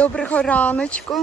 Доброго раночку.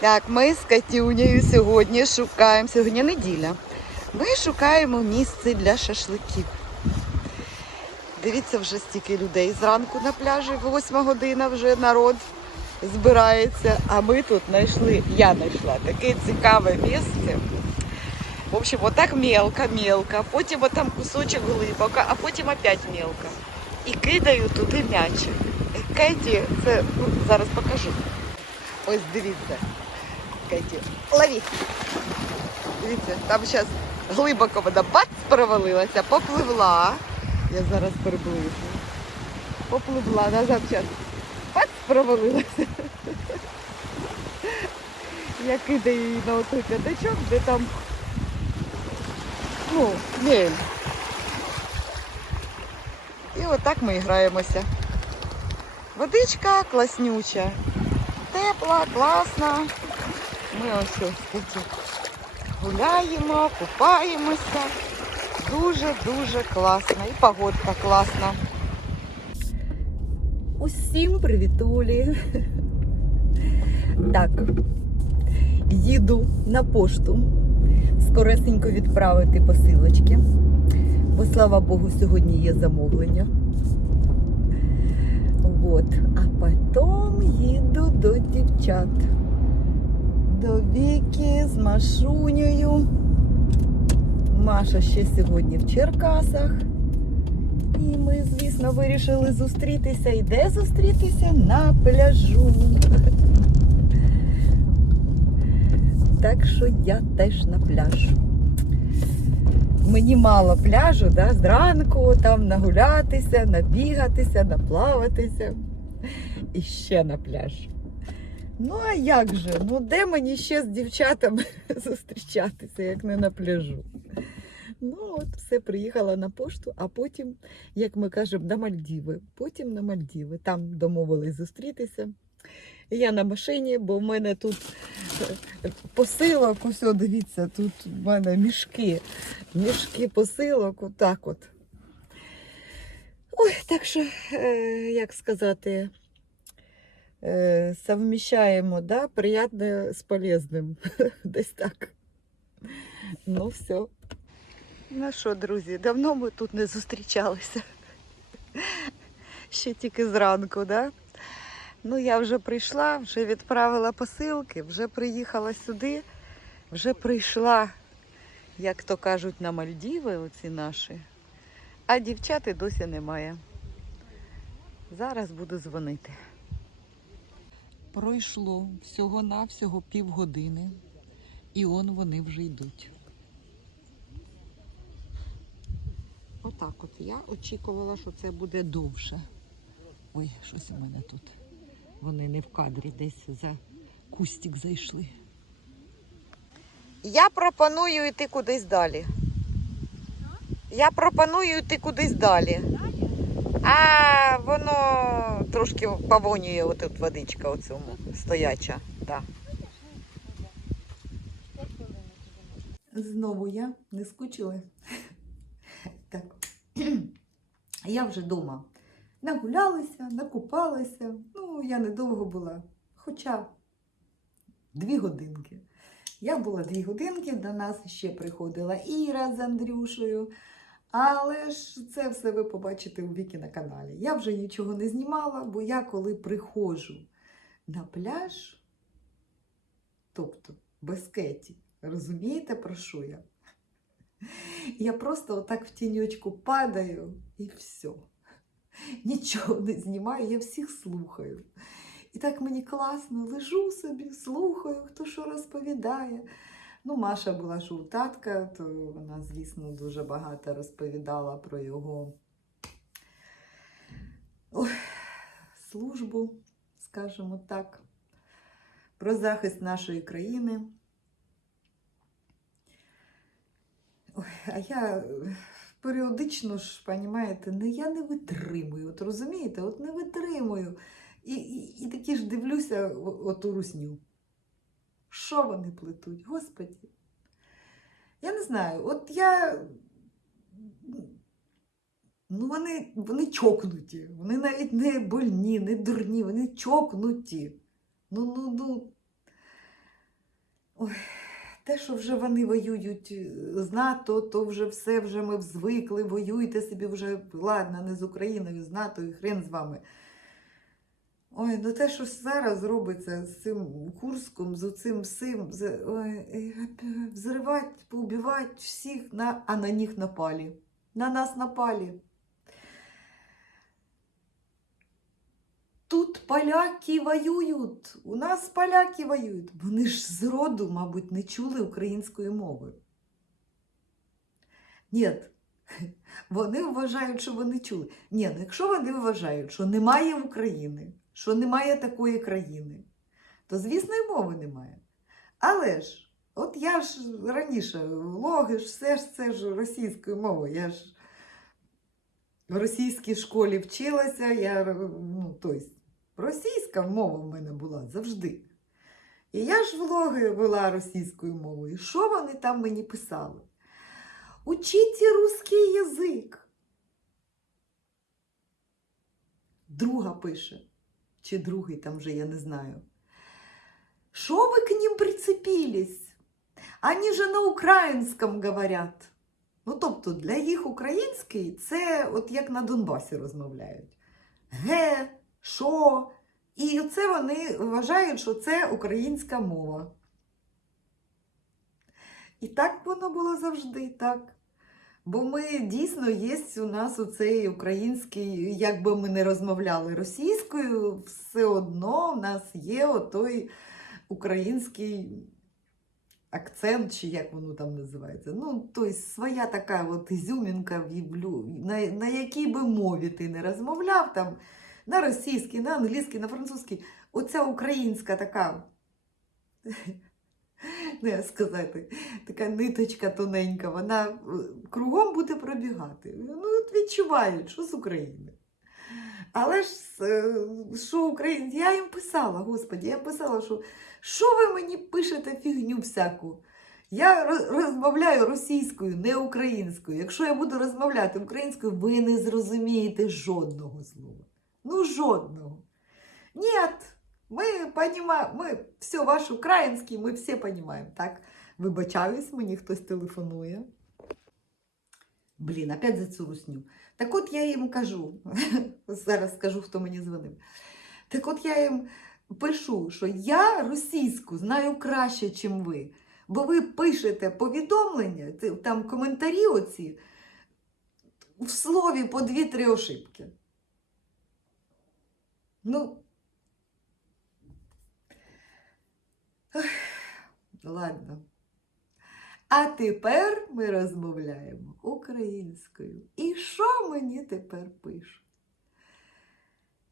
Так, ми з Катюнею сьогодні шукаємо, сьогодні неділя. Ми шукаємо місце для шашликів. Дивіться, вже стільки людей зранку на пляжі, 8 година вже народ збирається. А ми тут знайшли, я знайшла таке цікаве місце. В общем, отак мелко, мелко, потім отам кусочок глибоко, а потім опять мелко. І кидаю туди м'ячик. Кеті, це ну, зараз покажу. Ось дивіться. Кеті, лови. Дивіться, там зараз глибоко вода бац провалилася, попливла. Я зараз приблизу. Попливла назад зараз. Бац провалилася. Я кидаю її на отой п'ятачок, де там ну, мель. І отак ми граємося. Водичка класнюча. Тепла, класна. Ми ось такі гуляємо, купаємося. Дуже-дуже класно. І погодка класна. Усім привітулі. Так, їду на пошту. Скоресенько відправити посилочки. Бо слава Богу, сьогодні є замовлення. Вот. А потом їду до дівчат. До Віки з Машунею. Маша ще сьогодні в Черкасах. І ми, звісно, вирішили зустрітися. І де зустрітися? На пляжу. Так що я теж на пляж. Мені мало пляжу, да? зранку там нагулятися, набігатися, наплаватися. І ще на пляж. Ну, а як же? Ну, де мені ще з дівчатами зустрічатися, як не на пляжу? Ну, от все, приїхала на пошту, а потім, як ми кажемо, на Мальдіви. Потім на Мальдіви. Там домовились зустрітися. Я на машині, бо в мене тут посилок, ось, дивіться, тут в мене мішки. Мішки посилок, отак от. Ой, так що, е, як сказати, е, совміщаємо, да, приятне з полезним. Десь так. Ну, все. Ну що, друзі, давно ми тут не зустрічалися. Ще тільки зранку, да? Ну, я вже прийшла, вже відправила посилки, вже приїхала сюди, вже прийшла, як то кажуть, на Мальдіви, оці наші, а дівчат досі немає. Зараз буду дзвонити. Пройшло всього-навсього півгодини, і он вони вже йдуть. Отак от я очікувала, що це буде довше. Ой, щось у мене тут. Вони не в кадрі десь за кустик зайшли. Я пропоную йти кудись далі. Я пропоную йти кудись далі. А воно трошки повонює отут водичка у цьому стояча. Да. Знову я не скучили. Так. Я вже вдома. Нагулялися, накупалися. Ну, я недовго була. Хоча дві годинки. Я була дві годинки, до нас ще приходила Іра з Андрюшею. Але ж це все ви побачите у Вікі на каналі. Я вже нічого не знімала, бо я коли приходжу на пляж, тобто без кеті, розумієте, про що я? Я просто отак в тіньочку падаю і все. Нічого не знімаю, я всіх слухаю. І так мені класно, лежу собі, слухаю, хто що розповідає. Ну, Маша була ж у татка, то вона, звісно, дуже багато розповідала про його службу, скажімо так, про захист нашої країни. Ой, а я періодично ж, розумієте, не, я не витримую. От розумієте, от не витримую. І, і, і такі ж дивлюся оту русню. Що вони плетуть? Господі. Я не знаю, от я. Ну, вони, вони чокнуті. Вони навіть не больні, не дурні, вони чокнуті. Ну, ну, ну. Ой, те, що вже вони воюють е, з НАТО, то вже все вже ми звикли, воюйте собі вже, ладно, не з Україною, з НАТО, і хрен з вами. Ой, ну те, що зараз робиться з цим Курском, з цим всім, е, взривати, поубивати всіх, на, а на них напали. На нас напали. Тут поляки воюють, у нас поляки воюють. Вони ж зроду, мабуть, не чули української мови. Ні, вони вважають, що вони чули. Ні, ну якщо вони вважають, що немає України, що немає такої країни, то звісно і мови немає. Але ж, от я ж раніше влоги, ж все ж це ж російською мовою. Я ж в російській школі вчилася, я ну, тобто, російська мова в мене була завжди. І я ж влоги вела російською мовою. Що вони там мені писали? Учите русский язик. Друга пише, чи другий там вже я не знаю. Що ви к ним прицепились? Они же на українському говорять. Ну, тобто для їх український це от як на Донбасі розмовляють. Ге, що? І це вони вважають, що це українська мова. І так воно було завжди, так. Бо ми дійсно є у нас оцей український, як би ми не розмовляли російською, все одно в нас є отой український акцент, чи як воно там називається. Ну, тобто своя така от ізюмінка на якій би мові ти не розмовляв, там, на російській, на англійській, на французькій. Оця українська така, не сказати, така ниточка тоненька, вона е, кругом буде пробігати. Ну, от відчувають, що з України. Але ж е, що українці, я їм писала, господі, я писала, що що ви мені пишете фігню всяку? Я розмовляю російською, не українською. Якщо я буду розмовляти українською, ви не зрозумієте жодного слова. Ну, жодного. Ні, ми понимаем, ми все ваш український, ми всі розуміємо. Так, вибачаюсь, мені хтось телефонує. Блін, опять за цю русню. Так от я їм кажу, зараз скажу, хто мені дзвонив. Так от я їм пишу, що я російську знаю краще, ніж ви. Бо ви пишете повідомлення, там коментарі оці, в слові по дві-три ошибки. Ну, Ох, ладно. А тепер ми розмовляємо українською. І що мені тепер пишуть?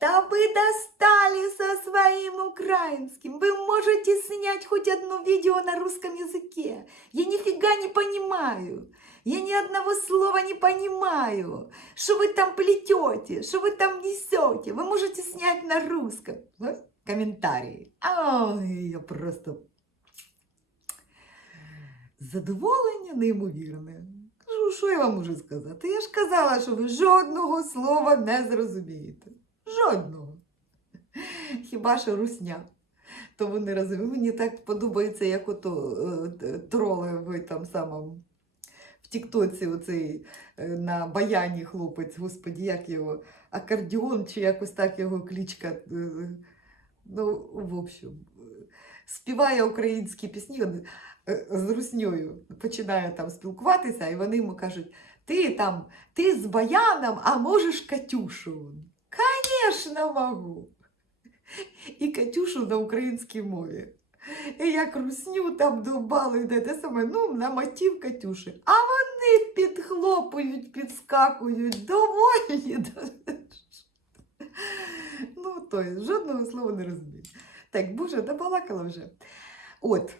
Да вы достали со своим украинским. Вы можете снять хоть одно видео на русском языке. Я нифига не понимаю. Я ни одного слова не понимаю. Что вы там плетете, что вы там несете. Вы можете снять на русском. Ну, Комментарии. Ой, я просто задоволення неймовірне. Кажу, що я вам можу сказати? Я ж казала, що ви жодного слова не зрозумієте. Жодного. Хіба що русня. То вони розуміють. Мені так подобається, як ото е, т- троли в там самому в Тіктоці оцей е, на баяні хлопець, господі, як його, акордіон чи якось так його кличка. е, Ну, в общем, е, співає українські пісні е, з русньою, починає там спілкуватися, і вони йому кажуть: ти там, ти з баяном, а можеш Катюшу? Звісно, можу. І Катюшу на українській мові. І як русню там довбали, де те саме, ну, на мотив Катюші. А вони підхлопують, підскакують, довольні. Ну, то є, жодного слова не розумію. Так, Боже, добалакала вже. От.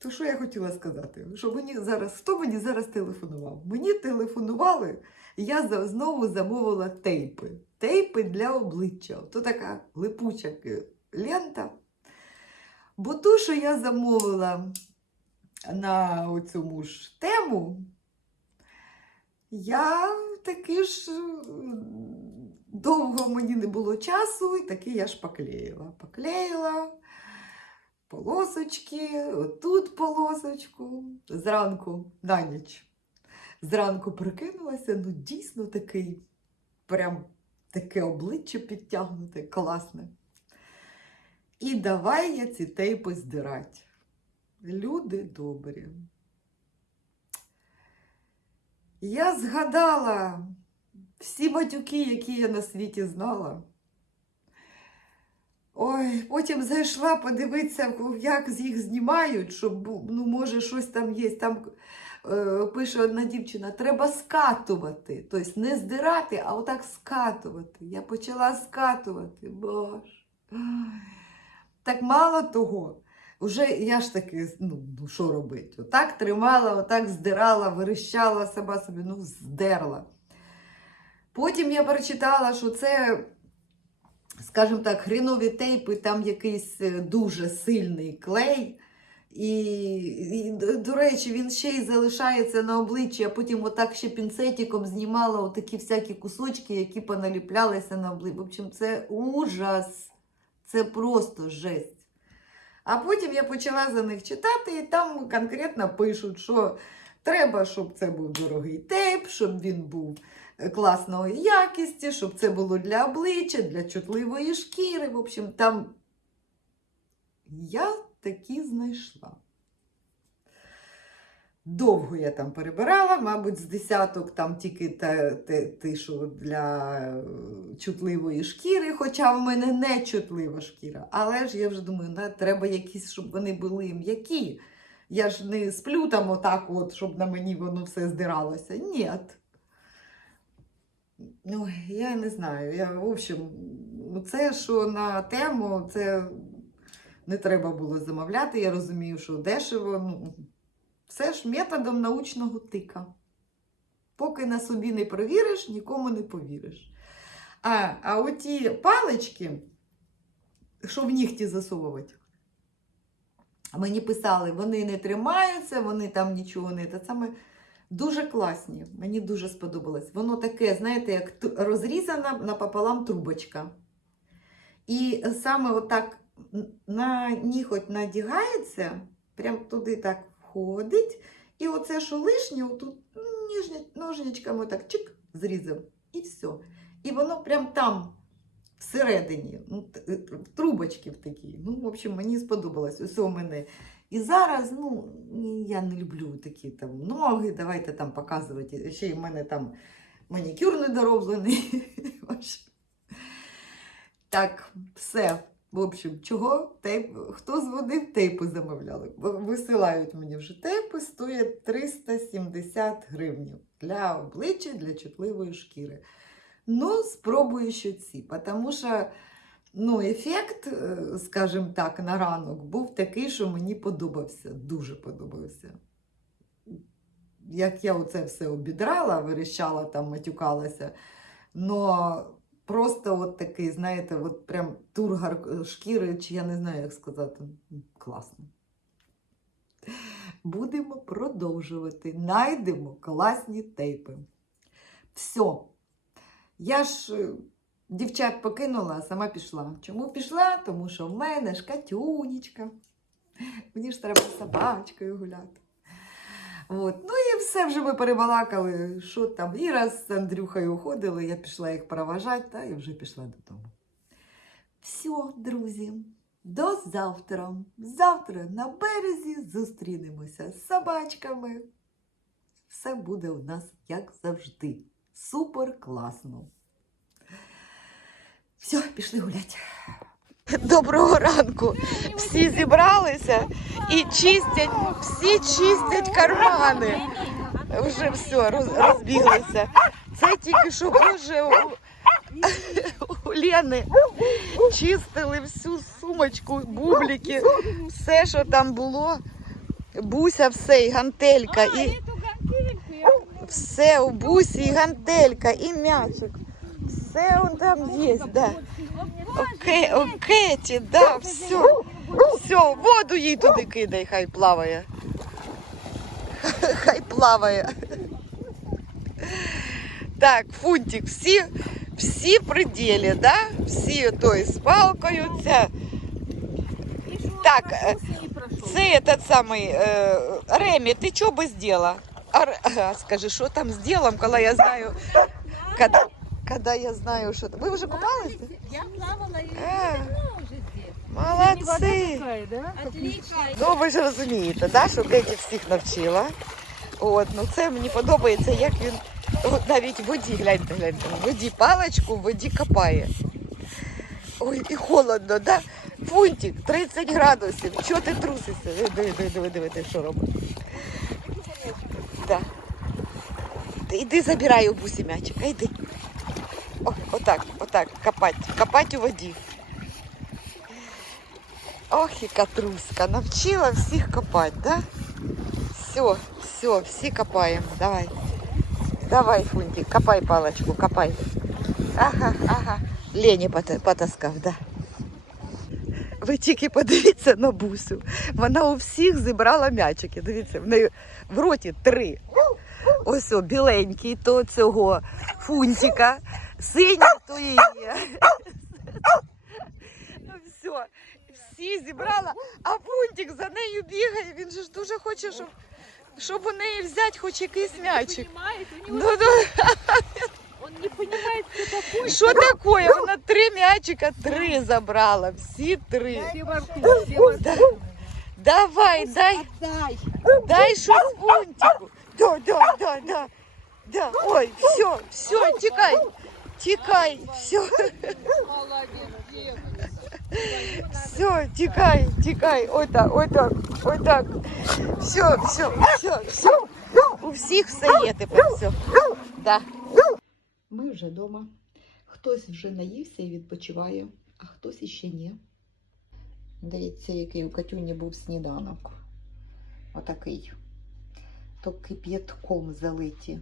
То що я хотіла сказати? Що мені зараз, хто мені зараз телефонував? Мені телефонували, я знову замовила тейпи. Тейпи для обличчя. То така липуча лента. Бо ту, що я замовила на цьому ж тему, я таки ж довго мені не було часу, і таки я ж поклеїла. Поклеїла полосочки, отут полосочку. Зранку на ніч. Зранку прикинулася, ну дійсно такий, прям таке обличчя підтягнуте, класне. І давай я ці тейпи здирати. Люди добрі. Я згадала всі матюки, які я на світі знала. Ой, потім зайшла подивитися, як їх знімають, щоб, ну, може, щось там є. Там е, пише одна дівчина, треба скатувати. Тобто не здирати, а отак скатувати. Я почала скатувати. Боже. Так мало того. Уже я ж таки, ну, ну що робити? Отак тримала, отак здирала, вирощала сама собі, ну, здерла. Потім я прочитала, що це, скажімо так, хрінові тейпи, там якийсь е, дуже сильний клей. І, і, до речі, він ще й залишається на обличчі, а потім отак ще пінцетиком знімала отакі всякі кусочки, які поналіплялися на обличчя. В общем, це ужас. Це просто жесть. А потім я почала за них читати, і там конкретно пишуть, що треба, щоб це був дорогий тейп, щоб він був е, класної якісті, щоб це було для обличчя, для чутливої шкіри. В общем, там я такі знайшла. Довго я там перебирала, мабуть, з десяток там тільки те, те, що для е, чутливої шкіри, хоча в мене не чутлива шкіра. Але ж я вже думаю, да, треба якісь, щоб вони були м'які. Я ж не сплю там отак, от, щоб на мені воно все здиралося. Ні. Ой, я не знаю. Я, в общем, це, що на тему, це не треба було замовляти. Я розумію, що дешево. Ну, все ж методом научного тика. Поки на собі не провіриш, нікому не повіриш. А, а оті палички, що в нігті засовувати, мені писали, вони не тримаються, вони там нічого не те саме. Дуже класні, мені дуже сподобалось. Воно таке, знаєте, як розрізана напополам трубочка. І саме отак на ніготь надягається, прям туди так входить. І оце, що лишнє, ніжня, ножничками так чик, зрізав. І все. І воно прям там, всередині, ну, е, трубочки в такій. Ну, в общем, мені сподобалось. Усе у мене. І зараз, ну, я не люблю такі там ноги, давайте там показувати. Ще й в мене там манікюр недороблений. Так, все. В общем, чого тейп, хто зводив, тейпи замовляли. Висилають мені вже тейпи, стоять 370 гривень для обличчя, для чутливої шкіри. Ну, спробую ще ці, тому що ну, ефект, е, скажімо так, на ранок був такий, що мені подобався, дуже подобався. Як я оце все обідрала, верещала там, матюкалася. Но просто от такий, знаєте, от прям тургар шкіри, чи я не знаю, як сказати. Класно. Будемо продовжувати. Найдемо класні тейпи. Все. Я ж е, дівчат покинула, а сама пішла. Чому пішла? Тому що в мене ж Катюнічка. Мені ж треба з собачкою гуляти. От. Ну і все вже ми перебалакали, що там. І раз з Андрюхою уходили, я пішла їх проважати, та і вже пішла додому. Все, друзі, до завтра. Завтра на березі зустрінемося з собачками. Все буде у нас як завжди. Супер класно. Все, пішли гуляти. Доброго ранку. Всі зібралися і чистять, всі чистять кармани. Вже все, роз- розбіглися. Це тільки що боже у, у Лени чистили всю сумочку, бублики, все, що там було. Буся, все, і гантелька, і все у бусі, і гантелька, і м'ячик. Все он там є, да. Окей, окей, да, все. Все, воду їй туди кидай, хай плаває. Хай плаває. Так, фунтик, всі, всі при да? Всі той спалкаються. Так, е, Це этот самий е, Ремі, ти що би зробила? А, скажи, що там з ділом, коли я знаю, коли, коли я знаю, що там. Ви вже купалися? Я плавала и А, давно уже молодці. Отлично. Ну, ви ж розумієте, да, що Кеті всіх навчила. От, ну це мені подобається, як він навіть в воді, гляньте, гляньте, в воді паличку, в воді копає. Ой, і холодно, да? Фунтик, 30 градусів. Чого ти трусишся? Диви, диви, диви, диви, диви, що робить. Да. Іди забирай у бусі м'ячика, йди. О, отак, отак, копать, копать у воді. Ох, яка труска, навчила всіх копати, да? Все, все, всі копаємо. Давай. Давай, Фунтик, копай палочку, копай. Ага, ага. Лені пота- потаскав, да. Ви тільки подивіться на бусю. Вона у всіх зібрала м'ячики. Дивіться, в неї в роті три. Ось о, біленький, то цього фунтика, синій, то її. Ну все, всі зібрала, а фунтик за нею бігає. Він же ж дуже хоче, щоб, щоб у неї взяти хоч якийсь м'ячик. Понимает, у Ну, него ну, он не понимает, кто такой. що таке? Вона три м'ячика, три забрала, всі три. Все вокруг, все вокруг. Да. Давай, дай, Отдай. дай щось фунтику. Да, да, да, да. Да. Ой, все, все, тікай, Тікай, все. Все, тікай, тікай. Ой так, ой так, ой так. Все, все, все, все. У всіх все є тепер. Все. Да. Ми вже вдома. Хтось вже наївся і відпочиває, а хтось іще ні. Дивіться, який у Катюні був сніданок. Отакий. То кип'ятком залиті.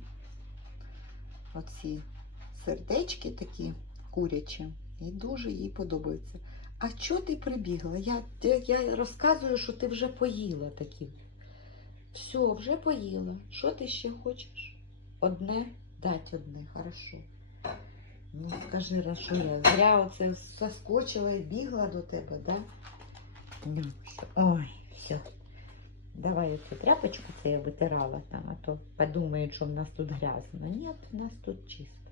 Оці сердечки такі курячі. І дуже їй подобається. А чого ти прибігла? Я, я, розказую, що ти вже поїла такі. Все, вже поїла. Що ти ще хочеш? Одне? Дать одне, хорошо. Ну, скажи, раз, що я зря оце заскочила і бігла до тебе, да? Ну, все. Ой, все. Давай оцю тряпочку це я витирала там, а то подумають, що в нас тут грязно. Ні, в нас тут чисто.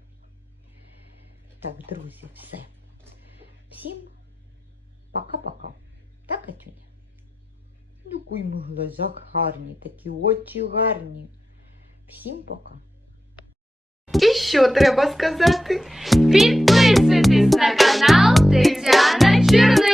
Так, друзі, все. Всім пока-пока. Так, Катюня? Який ми глазок гарні, такі очі гарні. Всім пока. І що треба сказати? Підписуйтесь на канал Тетяна Черниш.